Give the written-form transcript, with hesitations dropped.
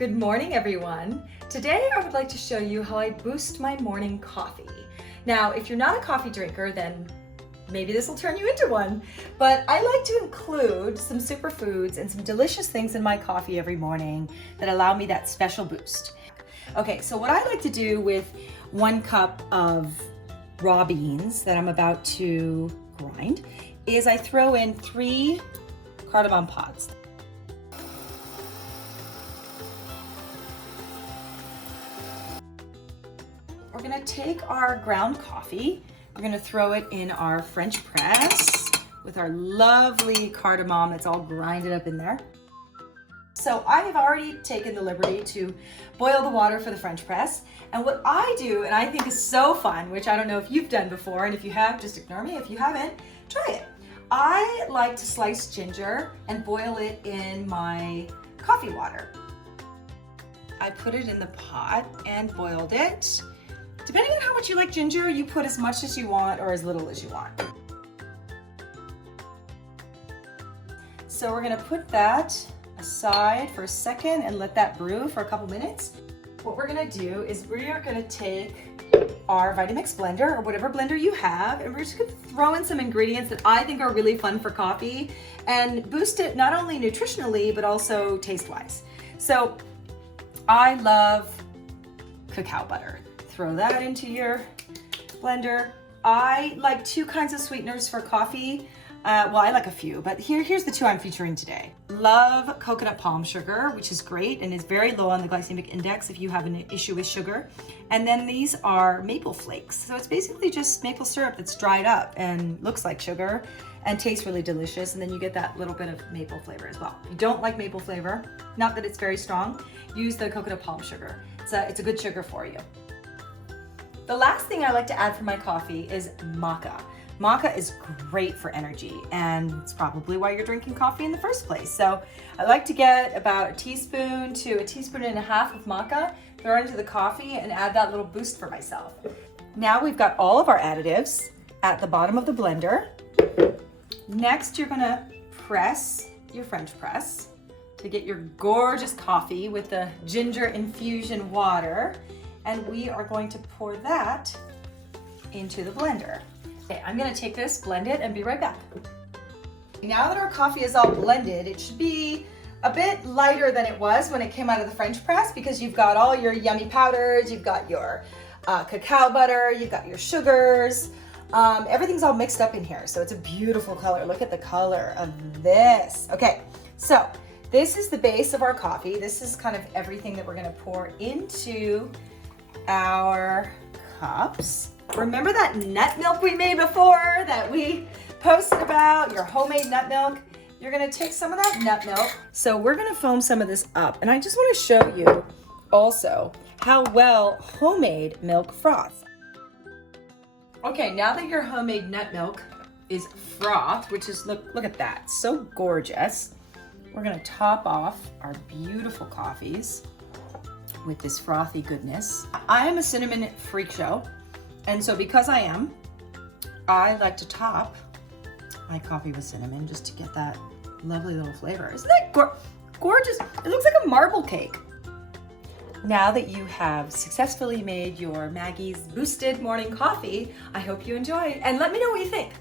Good morning, everyone. Today I would like to show you how I boost my morning coffee. Now, if you're not a coffee drinker, then maybe this will turn you into one. But I like to include some superfoods and some delicious things in my coffee every morning that allow me that special boost. Okay, so what I like to do with 1 cup of raw beans that I'm about to grind is I throw in 3 cardamom pods. We're gonna take our ground coffee, we're gonna throw it in our French press with our lovely cardamom that's all grinded up in there. So I have already taken the liberty to boil the water for the French press. And what I do, and I think is so fun, which I don't know if you've done before, and if you have, just ignore me. If you haven't, try it. I like to slice ginger and boil it in my coffee water. I put it in the pot and boiled it. Depending on how much you like ginger, you put as much as you want or as little as you want. So we're gonna put that aside for a second and let that brew for a couple minutes. What we're gonna do is we are gonna take our Vitamix blender or whatever blender you have, and we're just gonna throw in some ingredients that I think are really fun for coffee and boost it not only nutritionally, but also taste-wise. So I love cacao butter. Throw that into your blender. I like 2 kinds of sweeteners for coffee. Well, I like a few, but here's the 2 I'm featuring today. Love coconut palm sugar, which is great and is very low on the glycemic index if you have an issue with sugar. And then these are maple flakes. So it's basically just maple syrup that's dried up and looks like sugar and tastes really delicious. And then you get that little bit of maple flavor as well. If you don't like maple flavor, not that it's very strong, use the coconut palm sugar. It's a good sugar for you. The last thing I like to add for my coffee is maca. Maca is great for energy, and it's probably why you're drinking coffee in the first place. So I like to get about 1 teaspoon to 1.5 teaspoons of maca, throw it into the coffee, and add that little boost for myself. Now we've got all of our additives at the bottom of the blender. Next, you're gonna press your French press to get your gorgeous coffee with the ginger infusion water. And we are going to pour that into the blender. Okay, I'm gonna take this, blend it, and be right back. Now that our coffee is all blended, it should be a bit lighter than it was when it came out of the French press because you've got all your yummy powders, you've got your cacao butter, you've got your sugars. Everything's all mixed up in here, so it's a beautiful color. Look at the color of this. Okay, so this is the base of our coffee. This is kind of everything that we're gonna pour into our cups. Remember that nut milk we made before that we posted about, your homemade nut milk? You're gonna take some of that nut milk. So we're gonna foam some of this up. And I just wanna show you also how well homemade milk froths. Okay, now that your homemade nut milk is frothed, which is, look at that, so gorgeous. We're gonna top off our beautiful coffees with this frothy goodness. I am a cinnamon freak show, and so because I am, I like to top my coffee with cinnamon just to get that lovely little flavor. Isn't that gorgeous? It looks like a marble cake. Now that you have successfully made your Maggie's boosted morning coffee, I hope you enjoy, and let me know what you think.